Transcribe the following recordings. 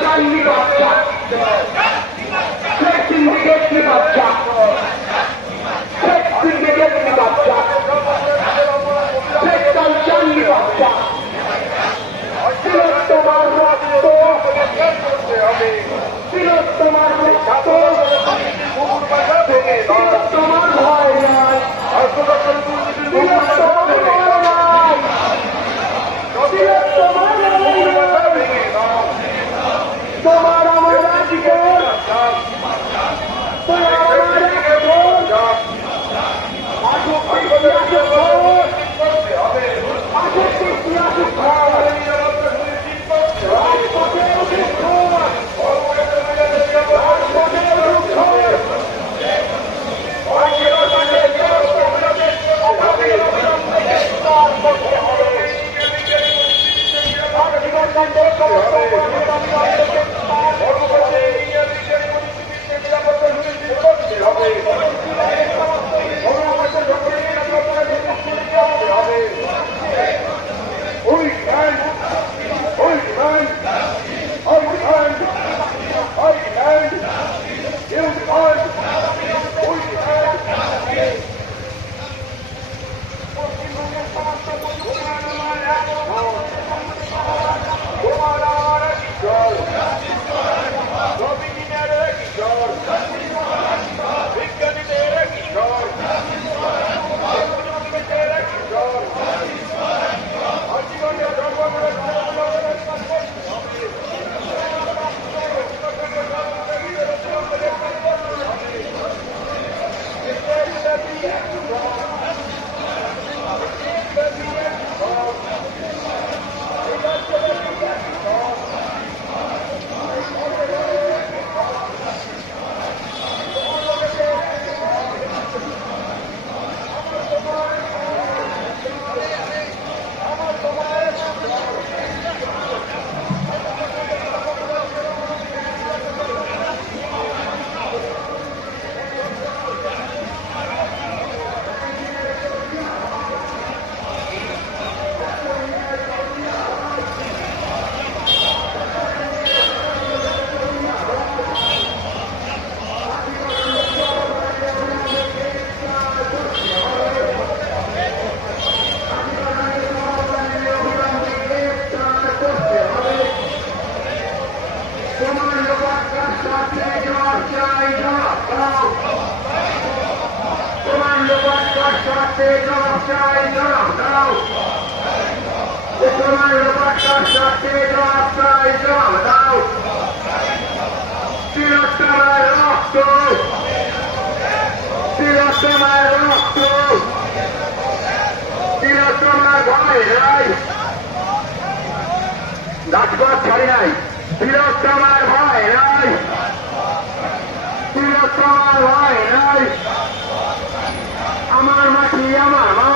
চাইনি বাচ্চা শেখ সিন্ডিকেট কি বাচ্চা শেখ সিন্ডিকেট কি বাচ্চা শেখ চাইনি বাচ্চা তোমার রক্ত তোমার রক্ত তোমার ভয় নয় তোমার আমার রাজীবন তোমার আমার রাজপথ ছাড়ি নাই তিলোত্তমার ভয় নাই তিলোত্তমার ভয় নাই আমার মাটি আমার মা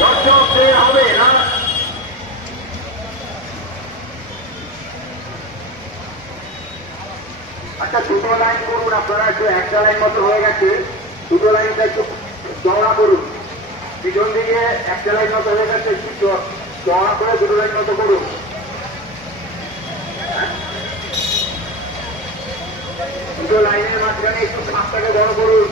দর্শক হবে না আচ্ছা দুটো লাইন করুন আপনারা একটু একটা লাইন মতো হয়ে গেছে দুটো লাইনটা একটু চওড়া করুন পিছন দিকে একটা লাইন মতো হয়ে গেছে একটু চওড়া করে দুটো লাইন মতো করুন দুটো লাইনের মাঝখানে একটু ফাঁকটাকে বড় করুন